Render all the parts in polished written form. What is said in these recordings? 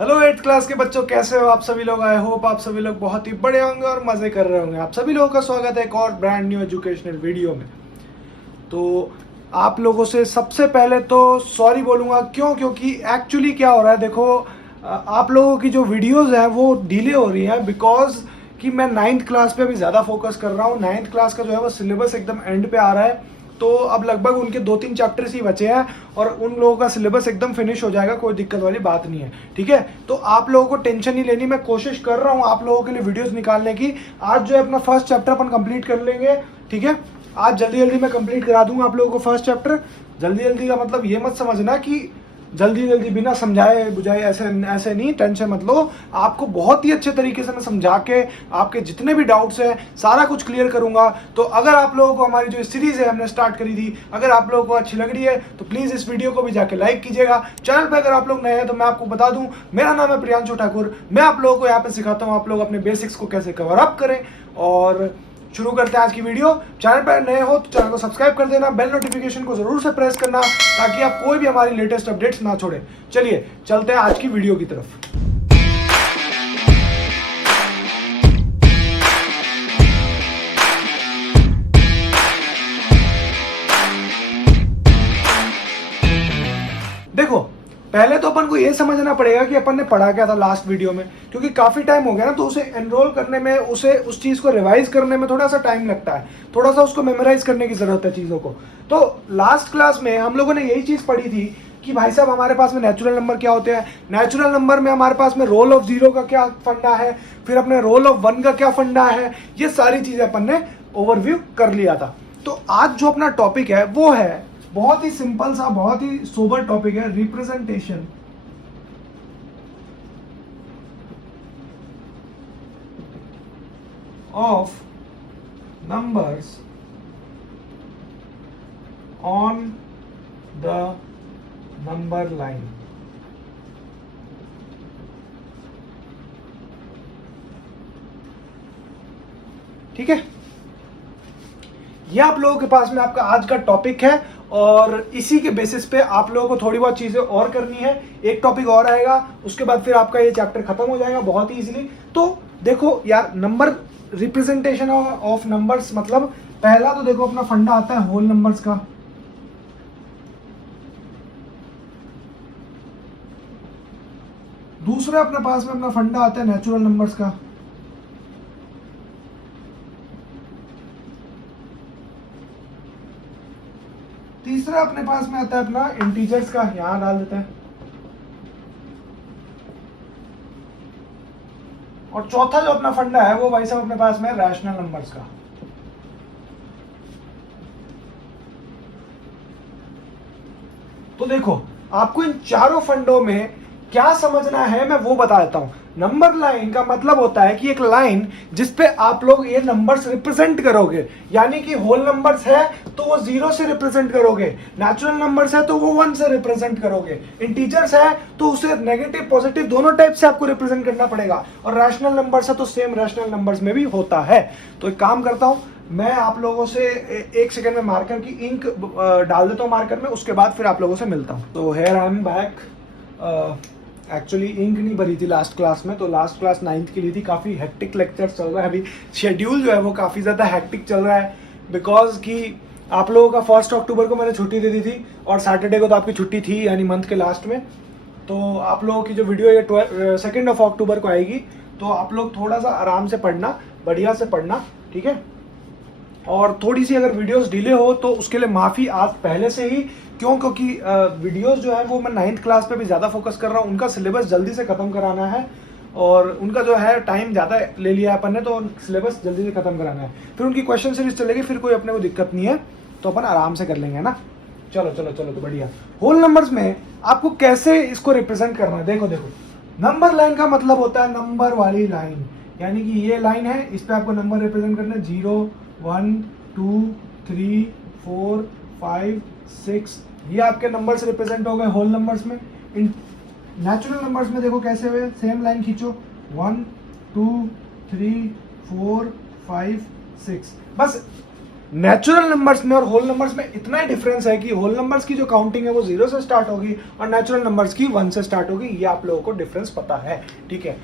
Hello eighth class के बच्चों, कैसे हो आप सभी लोग। आई होप आप सभी लोग बहुत ही बड़े होंगे और मज़े कर रहे होंगे। आप सभी लोगों का स्वागत है एक और ब्रांड न्यू एजुकेशनल वीडियो में। तो आप लोगों से सबसे पहले तो सॉरी बोलूँगा, क्योंकि एक्चुअली क्या हो रहा है, देखो आप लोगों की जो वीडियोस हैं वो डिले हो रही हैं बिकॉज कि मैं नाइन्थ क्लास पे अभी ज़्यादा फोकस कर रहा हूँ। नाइन्थ क्लास का जो है वो सिलेबस एकदम एंड पे आ रहा है, तो अब लगभग उनके 2-3 चैप्टर्स ही बचे हैं और उन लोगों का सिलेबस एकदम फिनिश हो जाएगा। कोई दिक्कत वाली बात नहीं है, ठीक है। तो आप लोगों को टेंशन नहीं लेनी, मैं कोशिश कर रहा हूँ आप लोगों के लिए वीडियोस निकालने की। आज जो है अपना फर्स्ट चैप्टर अपन कंप्लीट कर लेंगे, ठीक है। आज जल्दी जल्दी मैं कंप्लीट करा दूंगा आप लोगों को फर्स्ट चैप्टर। जल्दी जल्दी का मतलब ये मत समझना कि जल्दी जल्दी बिना समझाए बुझाए, ऐसे ऐसे नहीं, टेंशन मत लो। आपको बहुत ही अच्छे तरीके से मैं समझा के आपके जितने भी डाउट्स हैं सारा कुछ क्लियर करूंगा। तो अगर आप लोगों को हमारी जो सीरीज है हमने स्टार्ट करी थी, अगर आप लोगों को अच्छी लग रही है तो प्लीज़ इस वीडियो को भी जाके लाइक कीजिएगा। चैनल पर अगर आप लोग नए हैं तो मैं आपको बता दूं, मेरा नाम है प्रियांशु ठाकुर। मैं आप लोगों को यहाँ पे सिखाता हूँ आप लोग अपने बेसिक्स को कैसे कवर अप करें। और शुरू करते हैं आज की वीडियो। चैनल पर नए हो तो चैनल को सब्सक्राइब कर देना, बेल नोटिफिकेशन को जरूर से प्रेस करना ताकि आप कोई भी हमारी लेटेस्ट अपडेट्स ना छोड़ें। चलिए चलते हैं आज की वीडियो की तरफ। देखो, पहले तो अपन को ये समझना पड़ेगा कि अपन ने पढ़ा क्या था लास्ट वीडियो में, क्योंकि काफी टाइम हो गया ना, तो उसे एनरोल करने में, उसे उस चीज को रिवाइज करने में थोड़ा सा टाइम लगता है, थोड़ा सा उसको मेमोराइज करने की जरूरत है चीजों को। तो लास्ट क्लास में हम लोगों ने यही चीज पढ़ी थी कि भाई साहब हमारे पास में नेचुरल नंबर क्या होते हैं, नेचुरल नंबर में हमारे पास में रोल ऑफ जीरो का क्या फंडा है, फिर अपने रोल ऑफ वन का क्या फंडा है, ये सारी चीजें अपन ने ओवरव्यू कर लिया था। तो आज जो अपना टॉपिक है वो है बहुत ही सिंपल सा, बहुत ही सोबर टॉपिक है, representation of numbers on the number line. ठीक है, ये आप लोगों के पास में आपका आज का टॉपिक है और इसी के बेसिस पे आप लोगों को थोड़ी बहुत चीजें और करनी है। एक टॉपिक और आएगा, उसके बाद फिर आपका ये चैप्टर खत्म हो जाएगा बहुत ही इजीली। तो देखो यार, नंबर रिप्रेजेंटेशन ऑफ नंबर्स मतलब पहला तो देखो अपना फंडा आता है होल नंबर्स का। दूसरा अपने पास में अपना फंडा आता है नेचुरल नंबर्स का। तीसरा अपने पास में आता है अपना इंटीजर्स का, यहां डाल देते हैं। और चौथा जो अपना फंडा है वो भाई साहब अपने पास में रैशनल नंबर्स का। तो देखो, आपको इन चारों फंडों में क्या समझना है मैं वो बता देता हूं। नंबर लाइन का मतलब होता है कि एक लाइन जिसपे आप लोग ये नंबर्स रिप्रेजेंट करोगे, यानी कि होल नंबर्स है तो वो जीरो से रिप्रेजेंट करोगे, नेचुरल नंबर्स है तो वो वन से रिप्रेजेंट करोगे, इंटीजर्स है तो उसे नेगेटिव पॉजिटिव दोनों टाइप से आपको रिप्रेजेंट करना पड़ेगा, और रैशनल नंबर्स है तो सेम रैशनल नंबर्स में भी होता है। तो एक काम करता हूं, मैं आप लोगों से एक सेकंड में मार्कर की इंक डाल देता हूँ मार्कर में, उसके बाद फिर आप लोगों से मिलता हूँ। तो here I am back. Actually ink नहीं भरी थी लास्ट क्लास में, तो लास्ट क्लास 9th की ली थी। काफ़ी हेक्टिक लेक्चर चल रहा है अभी, शेड्यूल जो है वो काफ़ी ज़्यादा हेक्टिक चल रहा है बिकॉज कि आप लोगों का 1 अक्टूबर को मैंने छुट्टी दे दी थी और सैटरडे को तो आपकी छुट्टी थी, यानी मंथ के लास्ट में। तो आप लोगों की जो वीडियो ये 2 अक्टूबर को आएगी, तो आप लोग थोड़ा सा आराम से पढ़ना, बढ़िया से पढ़ना, ठीक है। और थोड़ी सी अगर वीडियोस डिले हो तो उसके लिए माफ़ी आज पहले से ही, क्योंकि वीडियोस जो है वो मैं 9th क्लास पे भी ज़्यादा फोकस कर रहा हूँ, उनका सिलेबस जल्दी से ख़त्म कराना है और उनका जो है टाइम ज़्यादा ले लिया है अपन ने, तो सिलेबस जल्दी से ख़त्म कराना है। फिर उनकी क्वेश्चन सीरीज चलेगी, फिर कोई अपने को दिक्कत नहीं है, तो अपन आराम से कर लेंगे ना। चलो चलो चलो, तो बढ़िया। होल नंबर्स में आपको कैसे इसको रिप्रेजेंट करना है, देखो देखो, नंबर लाइन का मतलब होता है नंबर वाली लाइन, यानी कि ये लाइन है, इस पर आपको नंबर रिप्रेजेंट करना है। 0 1 2 3 4 5 6, ये आपके नंबर्स रिप्रेजेंट हो गए होल नंबर्स में। इन नेचुरल नंबर्स में देखो कैसे हुए, सेम लाइन खींचो, 1 2 3 4 5 6। बस नेचुरल नंबर्स में और होल नंबर्स में इतना ही डिफरेंस है कि होल नंबर्स की जो काउंटिंग है वो 0 से स्टार्ट होगी और नेचुरल नंबर्स की 1 से स्टार्ट होगी। ये आप लोगों को डिफरेंस पता है, ठीक है।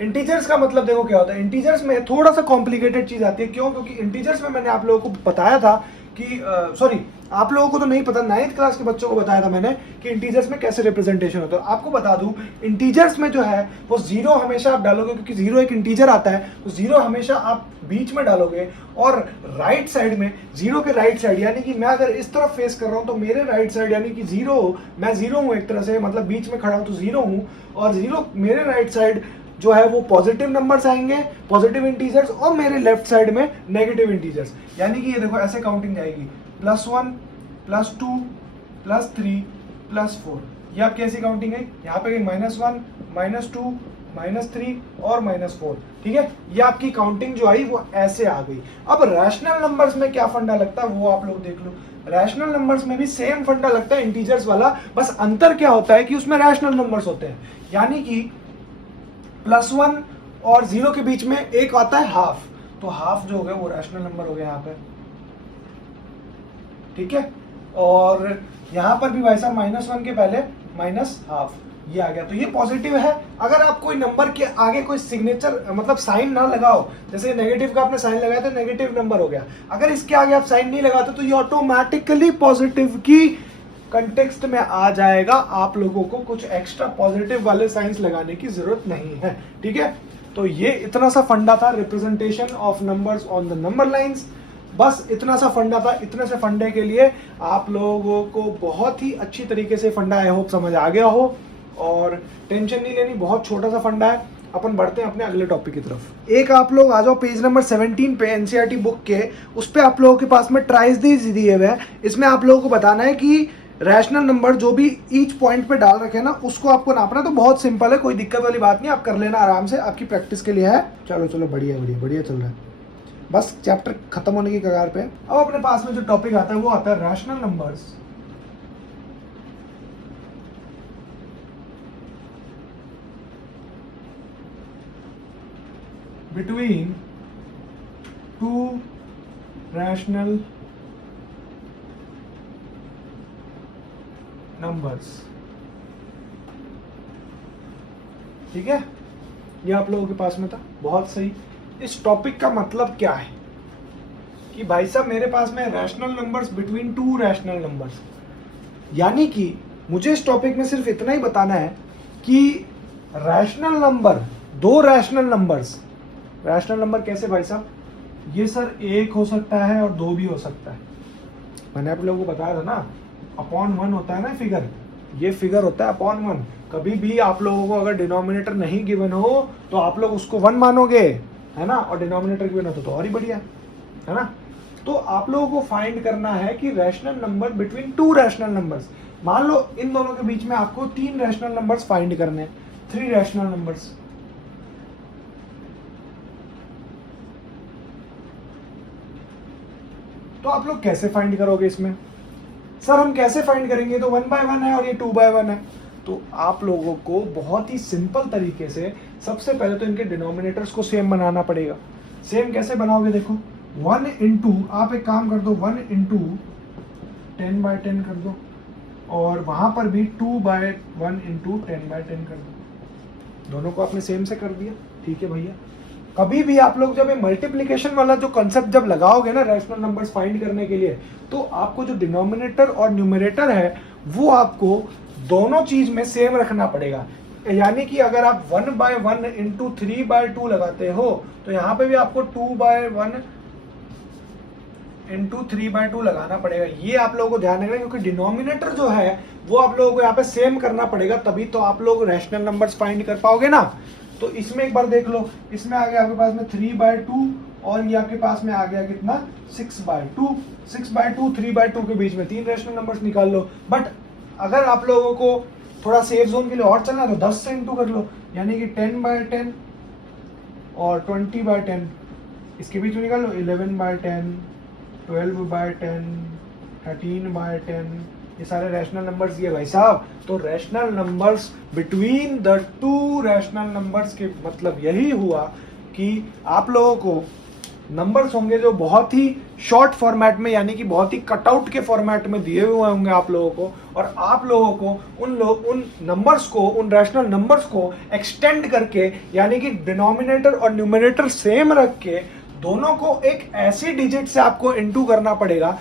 इंटीजर्स का मतलब देखो क्या होता है, इंटीजर्स में थोड़ा सा कॉम्प्लिकेटेड चीज आती है। क्यों? क्योंकि इंटीजर्स में मैंने आप लोगों को बताया था कि सॉरी, आप लोगों को तो नहीं पता, 9th क्लास के बच्चों को बताया था मैंने कि इंटीजर्स में कैसे रिप्रेजेंटेशन होता है। आपको बता दूं, इंटीजर्स में जो है वो 0 हमेशा आप डालोगे, क्योंकि 0 एक इंटीजर आता है, तो 0 हमेशा आप बीच में डालोगे। और राइट साइड में 0 के राइट साइड, यानी कि मैं अगर इस तरफ फेस कर रहा हूं तो मेरे राइट साइड यानी कि 0, मैं 0 हूं एक तरह से, मतलब बीच में खड़ा हूं तो 0 हूं, और 0 मेरे राइट साइड जो है वो पॉजिटिव नंबर्स आएंगे, पॉजिटिव इंटीजर्स, और मेरे लेफ्ट साइड में नेगेटिव इंटीजर्स। यानी कि ये देखो ऐसे काउंटिंग जाएगी, +1 +2 +3 +4। ये आपकी ऐसी काउंटिंग है। यहाँ पे गई -1 -2 -3 और -4, ठीक है। ये आपकी काउंटिंग जो आई वो ऐसे आ गई। अब रैशनल नंबर्स में क्या फंडा लगता है वो आप लोग देख लो। रैशनल नंबर्स में भी सेम फंडा लगता है इंटीजर्स वाला, बस अंतर क्या होता है कि उसमें रैशनल नंबर्स होते हैं। यानी कि +1 और 0 के बीच में एक आता है हाफ, तो हाफ जो हो गया वो रैशनल नंबर हो गया यहाँ पे, ठीक है। और यहाँ पर भी वैसा -1 के पहले -½ ये आ गया, तो ये पॉजिटिव है। अगर आप कोई नंबर के आगे कोई सिग्नेचर मतलब साइन ना लगाओ, जैसे नेगेटिव का आपने साइन लगाया तो नेगेटिव नंबर हो गया, अगर इसके आगे आप साइन नहीं लगाते तो ये ऑटोमेटिकली पॉजिटिव की कंटेक्स्ट में आ जाएगा। आप लोगों को कुछ एक्स्ट्रा पॉजिटिव वाले साइंस लगाने की जरूरत नहीं है, ठीक है। तो ये इतना सा फंडा था representation of numbers on the number lines. बस इतना सा फंडा था। इतने से फंडे के लिए आप लोगों को बहुत ही अच्छी तरीके से फंडा आई होप समझ आ गया हो, और टेंशन नहीं लेनी, बहुत छोटा सा फंडा है। अपन बढ़ते हैं अपने अगले टॉपिक की तरफ। एक आप लोग आ जाओ पेज नंबर 17 पे एनसीईआरटी बुक के, उस पे आप लोगों के पास में ट्राइज दिए हुए हैं। इसमें आप लोगों को बताना है कि रैशनल नंबर जो भी ईच पॉइंट पे डाल रखे हैं ना, उसको आपको नापना। तो बहुत सिंपल है, कोई दिक्कत वाली बात नहीं, आप कर लेना आराम से, आपकी प्रैक्टिस के लिए है। चलो चलो, बढ़िया बढ़िया बढ़िया चल रहा है, बस चैप्टर खत्म होने की कगार पे। अब अपने पास में जो टॉपिक आता है वो आता है rational numbers between two rational numbers, ठीक है। ये आप लोगों के पास में था, बहुत सही। इस टॉपिक का मतलब क्या है कि भाई साहब मेरे पास में rational numbers between two rational numbers, यानी कि मुझे इस टॉपिक में सिर्फ इतना ही बताना है कि रैशनल नंबर, दो रैशनल नंबर्स, रैशनल नंबर कैसे भाई साहब, ये सर एक हो सकता है और दो भी हो सकता है। मैंने आप लोगों को बताया था ना, /1 होता है ना फिगर, ये फिगर होता है /1। कभी भी आप लोगों को अगर डिनोमिनेटर नहीं गिवन हो तो आप लोग उसको 1 मानोगे, है ना, और डिनोमिनेटर गिवन हो तो और ही बढ़िया है ना। तो आप लोगों को फाइंड करना है कि rational number between two rational numbers. मान लो इन दोनों के बीच में आपको 3 रैशनल नंबर्स फाइंड करने हैं, 3 रैशनल नंबर्स। तो आप लोग कैसे फाइंड करोगे इसमें? सर हम कैसे फाइंड करेंगे, तो 1/1 है और ये 2/1 है। तो आप लोगों को बहुत ही सिंपल तरीके से सबसे पहले तो इनके डिनोमिनेटर्स को सेम बनाना पड़ेगा। सेम कैसे बनाओगे, देखो 1 इंटू, आप एक काम कर दो 1 इंटू 10/10 कर दो, और वहां पर भी 2/1 इंटू 10/10 कर दो। दोनों को आपने सेम से कर दिया, ठीक है भैया। कभी भी आप लोग जब ये मल्टीप्लिकेशन वाला जो कंसेप्ट जब लगाओगे ना रैशनल नंबर्स फाइंड करने के लिए, तो आपको जो डिनोमिनेटर और न्यूमरेटर है वो आपको दोनों चीज में सेम रखना पड़ेगा। यानी कि अगर आप 1/1 इंटू 3/2 लगाते हो तो यहाँ पे भी आपको 2/1 इंटू 3/2 लगाना पड़ेगा। ये आप लोगों को ध्यान रखना, क्योंकि डिनोमिनेटर जो है वो आप लोगों को यहाँ पे सेम करना पड़ेगा, तभी तो आप लोग रैशनल नंबर्स फाइंड कर पाओगे ना। तो इसमें एक बार देख लो, इसमें आ गया आपके पास में 3/2 और ये आपके पास में आ गया कितना 6/2। 6/2 3/2 के बीच में 3 रैशनल नंबर्स निकाल लो। बट अगर आप लोगों को थोड़ा सेफ जोन के लिए और चलना है तो 10 से इंटू कर लो, यानी कि 10/10 और 20/10, इसके बीच में निकाल लो 11/10, 12/10, 13/10, ये सारे रैशनल नंबर्स दिए भाई साहब। तो rational numbers between the two rational numbers के मतलब यही हुआ कि आप लोगों को नंबर्स होंगे जो बहुत ही शॉर्ट फॉर्मेट में यानी कि बहुत ही कटआउट के फॉर्मेट में दिए हुए होंगे आप लोगों को, और आप लोगों को उन नंबर्स को, उन रैशनल नंबर्स को एक्सटेंड करके यानी कि डिनोमिनेटर और न्यूमरेटर सेम रख के दोनों को एक ऐसी डिजिट से आपको इनटू करना पड़ेगा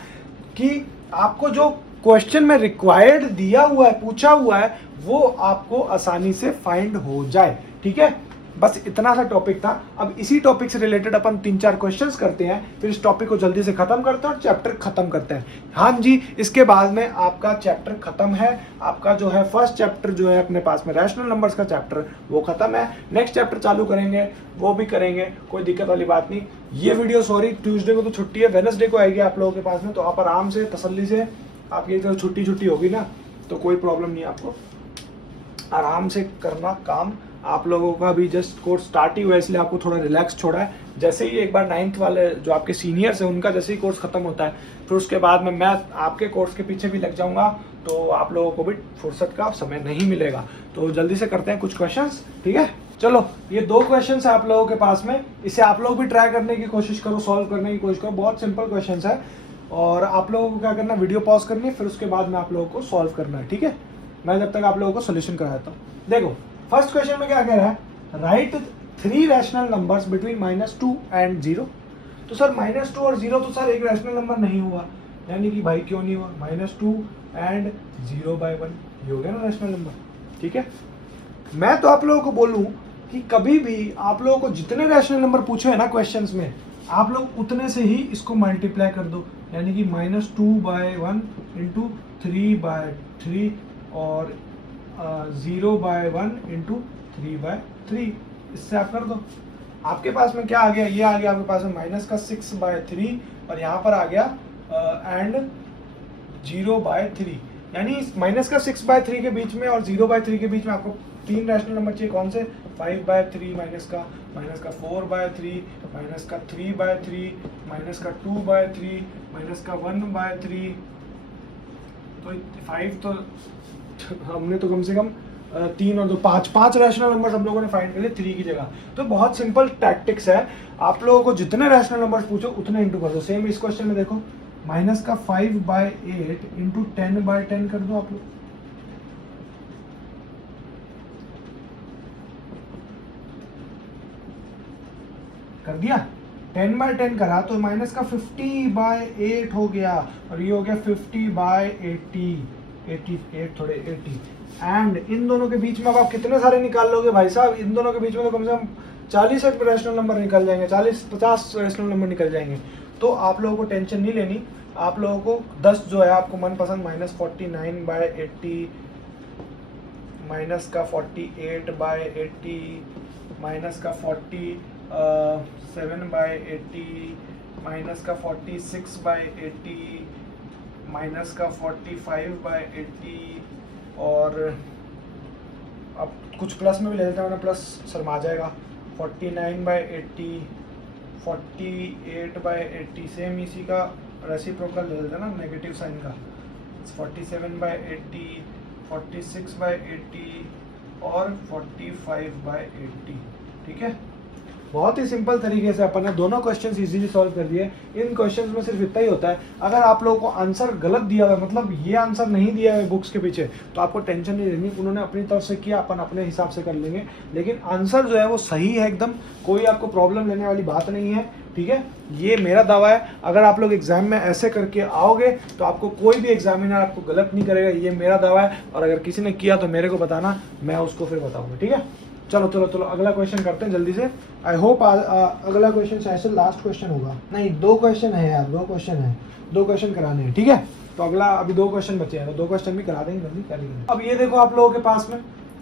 कि आपको जो क्वेश्चन में रिक्वायर्ड दिया हुआ है, पूछा हुआ है, वो आपको आसानी से फाइंड हो जाए। ठीक है, बस इतना सा टॉपिक था। अब इसी टॉपिक से रिलेटेड अपन 3-4 क्वेश्चंस करते हैं, फिर इस टॉपिक को जल्दी से खत्म करते हैं और चैप्टर खत्म करते हैं। हाँ जी, इसके बाद में आपका चैप्टर खत्म है। आपका जो है फर्स्ट चैप्टर जो है अपने पास में रैशनल नंबर्स का चैप्टर, वो खत्म है। नेक्स्ट चैप्टर चालू करेंगे, वो भी करेंगे, कोई दिक्कत वाली बात नहीं। ये वीडियो सॉरी ट्यूसडे को तो छुट्टी है, वेडनेसडे को आएगी आप लोगों के पास में, तो आप आराम से तसल्ली से, आपकी तो छुट्टी होगी ना, तो कोई प्रॉब्लम नहीं, आपको आराम से करना काम। आप लोगों का भी जस्ट कोर्स स्टार्ट ही हुआ है, इसलिए आपको थोड़ा रिलैक्स छोड़ा है। जैसे ही एक बार 9th वाले जो आपके सीनियर्स हैं उनका जैसे ही कोर्स खत्म होता है, फिर उसके बाद में मैं आपके कोर्स के पीछे भी लग जाऊंगा, तो आप लोगों को भी फुर्सत का समय नहीं मिलेगा। तो जल्दी से करते हैं कुछ क्वेश्चंस, ठीक है। चलो, ये 2 क्वेश्चंस है आप लोगों के पास में, इसे आप लोग भी ट्राई करने की कोशिश करो, सॉल्व करने की कोशिश करो। बहुत सिंपल क्वेश्चंस है, और आप लोगों को क्या करना, वीडियो पॉज करनी है, फिर उसके बाद में आप लोगों को सॉल्व करना है। ठीक है, मैं जब तक आप लोगों को सोल्यूशन कराता हूँ। देखो, फर्स्ट क्वेश्चन में क्या कह रहा है, right 3 rational numbers between -2 and 0। तो सर -2 और 0 तो सर एक रैशनल नंबर नहीं हुआ, यानी कि भाई क्यों नहीं हुआ, -2 एंड 0/1 ये हो गया ना रैशनल नंबर। ठीक है, मैं तो आप लोगों को बोलूं कि कभी भी आप लोगों को जितने रैशनल नंबर पूछे हैं ना क्वेश्चंस में, आप लोग उतने से ही इसको मल्टीप्लाई कर दो, यानी कि -2/1 इंटू 3/3 और 0/1 इंटू 3/3, इससे आप कर दो। आपके पास में क्या आ गया, ये आ गया आपके पास में -6/3 और यहाँ पर आ गया एंड 0/3, यानी -6/3 के बीच में और 0/3 के बीच में आपको 3 रैशनल नंबर चाहिए। कौन से, 5/3 -4/3 -3/3 -2/3 -1/3। तो 5 तो हमने तो कम से कम 3 और 2 5 रैशनल नंबर हम लोगों ने फाइंड कर लिए 3 की जगह। तो बहुत सिंपल टैक्टिक्स है, आप लोगों को जितने रैशनल नंबर पूछो उतने इंटू कर दो। सेम इस क्वेश्चन में देखो, -5/8 इंटू 10/10 कर दो आप लोग। कर दिया, 10/10 करा तो -50/8 हो गया, और ये हो गया 50/80, 88 थोड़े 80। एंड इन दोनों के बीच में अब आप कितने सारे निकाल लोगे भाई साहब, इन दोनों के बीच में तो कम से कम 40 रैशनल नंबर निकल जाएंगे, 40-50 रैशनल नंबर निकल जाएंगे। तो आप लोगों को टेंशन नहीं लेनी, आप लोगों को 10 जो है आपको मनपसंद -49/80 -48/80 -47/80 -46/80 -45/80, और अब कुछ प्लस में भी ले लेते हैं, प्लस शर्मा जाएगा, 49/80 48/80, सेम इसी का रेसिप्रोकल ले लेते हैं ना, नेगेटिव साइन का, 47/80 46/80 और 45/80। ठीक है, बहुत ही सिंपल तरीके से अपन ने दोनों क्वेश्चंस इजीली सॉल्व कर दिए। इन क्वेश्चंस में सिर्फ इतना ही होता है, अगर आप लोगों को आंसर गलत दिया हुआ है, मतलब ये आंसर नहीं दिया है बुक्स के पीछे, तो आपको टेंशन नहीं लेनी, उन्होंने अपनी तरफ से किया, अपन अपने हिसाब से कर लेंगे, लेकिन आंसर जो है वो सही है एकदम, कोई आपको प्रॉब्लम लेने वाली बात नहीं है। ठीक है, ये मेरा दावा है, अगर आप लोग एग्जाम में ऐसे करके आओगे तो आपको कोई भी एग्जामिनर आपको गलत नहीं करेगा, ये मेरा दावा है। और अगर किसी ने किया तो मेरे को बताना, मैं उसको फिर बताऊंगा। ठीक है, चलो अगला क्वेश्चन करते हैं जल्दी से। आई होप अगला क्वेश्चन शायद लास्ट क्वेश्चन होगा, नहीं 2 क्वेश्चन है यार, 2 क्वेश्चन है, 2 क्वेश्चन कराने हैं। ठीक है, तो अगला अभी 2 क्वेश्चन बचे हैं, तो 2 क्वेश्चन भी करा देंगे जल्दी करेंगे। अब ये देखो आप लोगों के पास में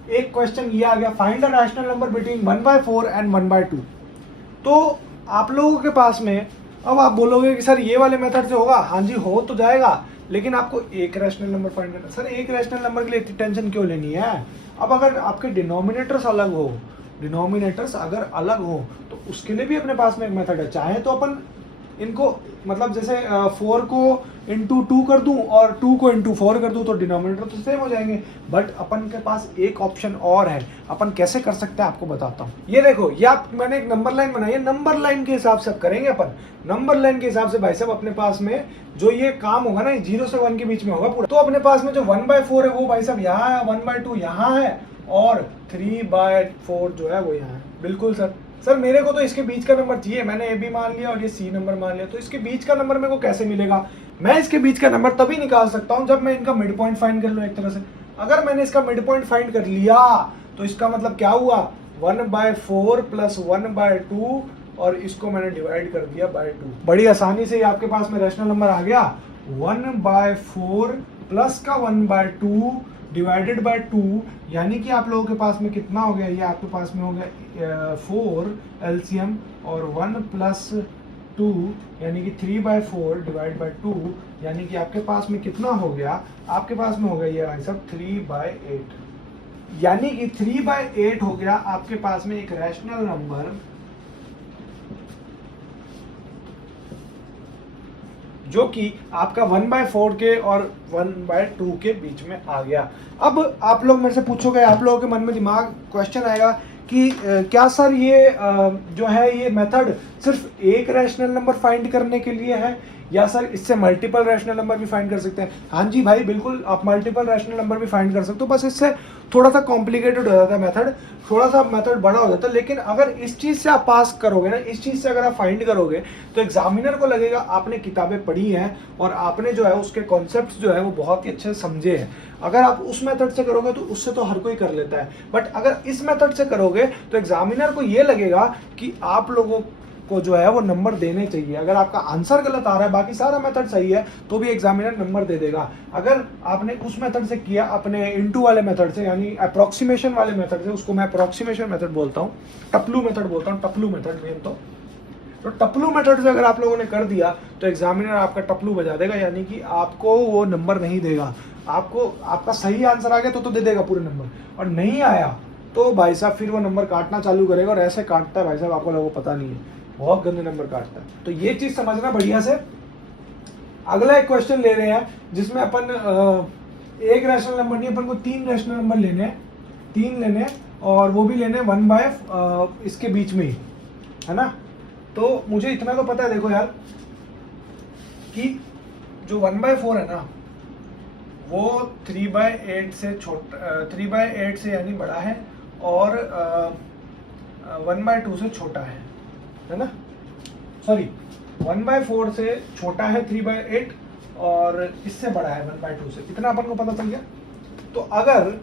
एक क्वेश्चन ये आ गया, find a rational number between 1/4 and 1/2। तो आप लोगों के पास में अब आप बोलोगे कि सर ये वाले मेथड से होगा, हाँ जी हो तो जाएगा, लेकिन आपको एक रैशनल नंबर फाइंड करना। सर एक रैशनल नंबर के लिए इतनी टेंशन क्यों लेनी है? अब अगर आपके डिनोमिनेटर्स अलग हो तो उसके लिए भी अपने पास में एक मेथड है। चाहे तो अपन इनको मतलब जैसे 4 को इंटू 2 कर दूं और 2 को इंटू 4 कर दूं तो डिनोमिनेटर तो सेम हो जाएंगे। बट अपन के पास एक ऑप्शन और है, अपन कैसे कर सकते हैं आपको बताता हूँ। ये देखो, ये आप मैंने एक नंबर लाइन बनाई है, नंबर लाइन के हिसाब से अब करेंगे अपन। नंबर लाइन के हिसाब से भाई साहब अपने पास में जो ये काम होगा ना, 0 से 1 के बीच में होगा पूरा। तो अपने पास में जो 1/4 है वो भाई साहब यहाँ है, 1/2 यहाँ है और 3/4 जो है वो यहाँ है। बिल्कुल सर मेरे को तो इसके बीच का नंबर चाहिए। मैंने ए बी मान लिया और ये सी नंबर मान लिया, तो इसके बीच का नंबर मेरे को कैसे मिलेगा? मैं इसके बीच का नंबर तभी निकाल सकता हूँ जब मैं इनका मिड पॉइंट फाइंड कर लूँ एक तरह से। अगर मैंने इसका मिड पॉइंट फाइंड कर लिया तो इसका मतलब क्या हुआ, 1/4 प्लस 1/2 और इसको मैंने डिवाइड कर दिया बाय 2। बड़ी आसानी से आपके पास में रैशनल नंबर आ गया। 1/4 प्लस का 1/2 डिवाइडेड बाय 2, यानी कि आप लोगों के पास में कितना हो गया, ये आपके पास में हो गया 4 एलसीएम और 1 प्लस 2 यानी कि 3/4 डिवाइड बाय 2, यानी कि आपके पास में कितना हो गया, आपके पास में हो गया ये भाई साहब 3/8, यानी कि 3/8 हो गया आपके पास में एक रैशनल नंबर जो कि आपका 1/4 के और 1/2 के बीच में आ गया। अब आप लोग मेरे से पूछोगे, आप लोगों के मन में दिमाग क्वेश्चन आएगा कि क्या सर ये जो है ये मेथड सिर्फ एक रैशनल नंबर फाइंड करने के लिए है या सर इससे मल्टीपल रैशनल नंबर भी फाइंड कर सकते हैं? हाँ जी भाई बिल्कुल, आप मल्टीपल रैशनल नंबर भी फाइंड कर सकते हो, बस इससे थोड़ा सा कॉम्प्लिकेटेड हो जाता है मेथड, थोड़ा सा मेथड बड़ा हो जाता है। लेकिन अगर इस चीज़ से आप पास करोगे ना, इस चीज़ से अगर आप फाइंड करोगे तो एग्जामिनर को लगेगा आपने किताबें पढ़ी हैं और आपने जो है उसके कॉन्सेप्ट्स जो है वो बहुत ही अच्छे से समझे हैं। अगर आप उस मेथड से करोगे तो उससे तो हर कोई कर लेता है, बट अगर इस मेथड से करोगे तो एग्जामिनर को ये लगेगा कि आप लोगों को जो है वो नंबर देने चाहिए। अगर आपका आंसर गलत आ रहा है, बाकी सारा मेथड सही है, तो भी एग्जामिनर नंबर दे देगा। अगर आपने उस मेथड से किया, अपने इनटू वाले मेथड से यानी अप्रोक्सीमेशन वाले मेथड से, उसको मैं अप्रोक्सीमेशन मेथड बोलता हूँ, टपलू मेथड बोलता हूँ, टपलू मेथड मेन तो टपलू मेथड से अगर आप लोगों ने कर दिया तो एग्जामिनर आपका टपलू बजा देगा, यानी कि आपको वो नंबर नहीं देगा। आपको आपका सही आंसर आ गया तो दे देगा पूरे नंबर, और नहीं आया तो भाई साहब फिर वो नंबर काटना चालू करेगा, और ऐसे काटता है भाई साहब आपको लोगों को पता नहीं है, बहुत गंदे नंबर काटता है। तो ये चीज समझना बढ़िया से। अगला एक क्वेश्चन ले रहे हैं जिसमें अपन एक रैशनल नंबर नहीं, अपन को 3 रैशनल नंबर लेने हैं, 3 लेने हैं, और वो भी लेने 1 इसके बीच में ही, है ना। तो मुझे इतना तो पता है, देखो यार, कि जो 1/4 है ना वो 3/8 से छोटा, 3/8 से यानी बड़ा है, और 1/2 से छोटा है ना। सॉरी, 1/4 से छोटा है 3/8 और इससे बड़ा है 1/2 से, इतना अपन को पता चल गया। तो अगर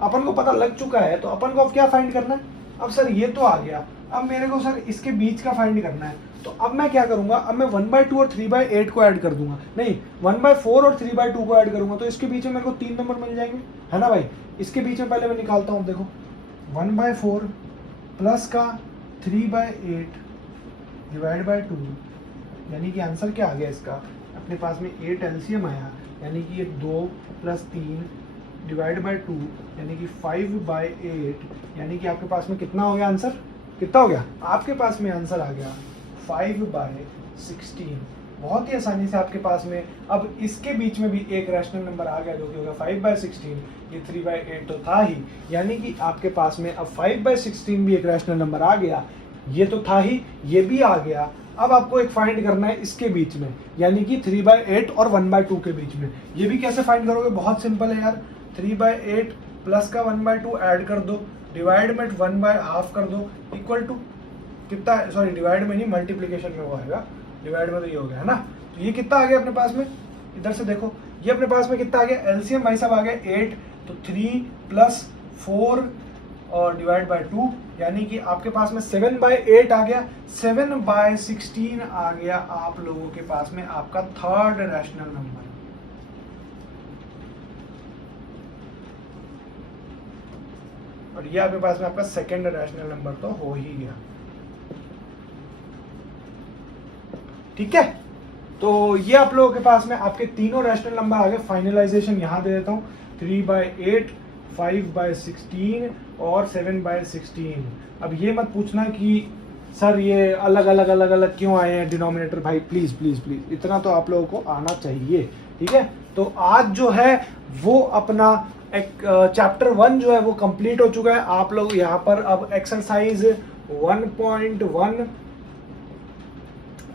अपन को पता लग चुका है तो अपन को अब क्या फाइंड करना है? अब सर ये तो आ गया, अब मेरे को सर इसके बीच का फाइंड करना है। तो अब मैं क्या करूंगा, अब मैं 1/2 और 3/8 को ऐड कर दूंगा, नहीं 1/4 और 3/2 को ऐड करूंगा, तो इसके बीच में मेरे को 3 नंबर मिल जाएंगे, है ना भाई। इसके बीच में पहले मैं निकालता हूँ, देखो 1/4 प्लस का 3/8 डिवाइड बाय 2, यानी कि आंसर क्या आ गया इसका, अपने पास में 8 एलसीएम आया, यानी कि ये 2 + 3 डिवाइड बाय 2 यानी कि 5/8, यानी कि आपके पास में कितना हो गया आंसर, कितना हो गया आपके पास में आंसर आ गया 5/16। बहुत ही आसानी से आपके पास में अब इसके बीच में भी एक रैशनल नंबर आ गया जो कि होगा 5/16। ये 3/8 तो था ही, यानी कि आपके पास में अब 5/16 भी एक रैशनल नंबर आ गया, ये तो था ही, ये भी आ गया। अब आपको एक फाइंड करना है इसके बीच में, यानी कि 3/8 और 1/2 के बीच में। ये भी कैसे फाइंड करोगे, बहुत सिंपल है यार, 3/8 प्लस का 1/2 ऐड कर दो, डिवाइड में 1/2 कर दो, इक्वल टू कितना है, सॉरी डिवाइड में नहीं मल्टीप्लिकेशन में वो आएगा, डिवाइड में तो ये हो गया, है ना। तो ये कितना आ गया अपने पास में, इधर से देखो ये अपने पास में कितना आ गया, एलसीएम भाई साहब आ गया 8, तो 3 + 4 और डिवाइड बाय 2, यानी कि आपके पास में 7/8 आ गया, 7/16 आ गया आप लोगों के पास में आपका थर्ड रैशनल नंबर। और ये आपके पास में आपका सेकंड रैशनल नंबर तो हो ही गया, ठीक है। तो ये आप लोगों के पास में आपके तीनों रैशनल नंबर आ गए। फाइनलाइजेशन यहां दे देता हूं, 3/8, 5/16 और 7/16। अब ये मत पूछना कि सर ये अलग अलग क्यों आए हैं डिनोमिनेटर। भाई प्लीज प्लीज प्लीज इतना तो आप लोगों को आना चाहिए, ठीक है। तो आज जो है वो अपना एक चैप्टर 1 जो है वो कंप्लीट हो चुका है। आप लोग यहाँ पर अब एक्सरसाइज 1.1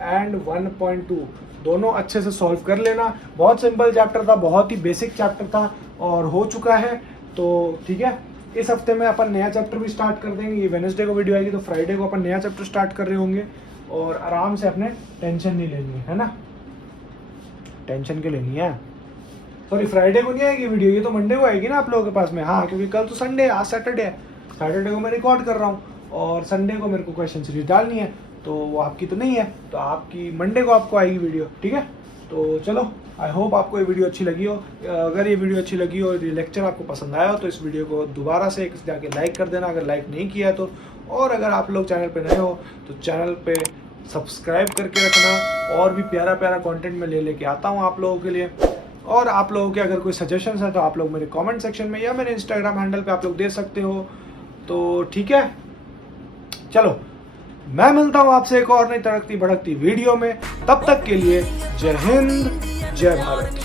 एंड 1.2 दोनों अच्छे से सॉल्व कर लेना। बहुत सिंपल चैप्टर था, बहुत ही बेसिक चैप्टर था और हो चुका है। तो ठीक है, इस हफ्ते में अपन नया चैप्टर भी स्टार्ट कर देंगे। ये वेडनेसडे को वीडियो आएगी तो फ्राइडे को अपन नया चैप्टर स्टार्ट कर रहे होंगे और आराम से अपने टेंशन नहीं लेनी है ना, टेंशन के लेनी है। सॉरी फ्राइडे को नहीं आएगी वीडियो, ये तो मंडे को आएगी ना आप लोगों के पास में। हाँ क्योंकि कल तो संडे है, आज सैटरडे है। सैटरडे को मैं रिकॉर्ड कर रहा हूँ और संडे को मेरे को क्वेश्चन सीरीज डालनी है, तो वो आपकी तो नहीं है, तो आपकी मंडे को आपको आएगी वीडियो, ठीक है। तो चलो आई होप आपको ये वीडियो अच्छी लगी हो। अगर ये वीडियो अच्छी लगी हो, ये लेक्चर आपको पसंद आया हो तो इस वीडियो को दोबारा से जाके लाइक कर देना अगर लाइक नहीं किया तो। और अगर आप लोग चैनल पे नए हो तो चैनल पे सब्सक्राइब करके रखना, और भी प्यारा प्यारा कंटेंट मैं लेके आता हूँ आप लोगों के लिए। और आप लोगों के अगर कोई सजेशंस है तो आप लोग मेरे कमेंट सेक्शन में या मेरे इंस्टाग्राम हैंडल पे आप लोग दे सकते हो। तो ठीक है, चलो मैं मिलता हूँ आपसे एक और नई तड़कती भड़कती वीडियो में। तब तक के लिए जय हिंद, जय भारत।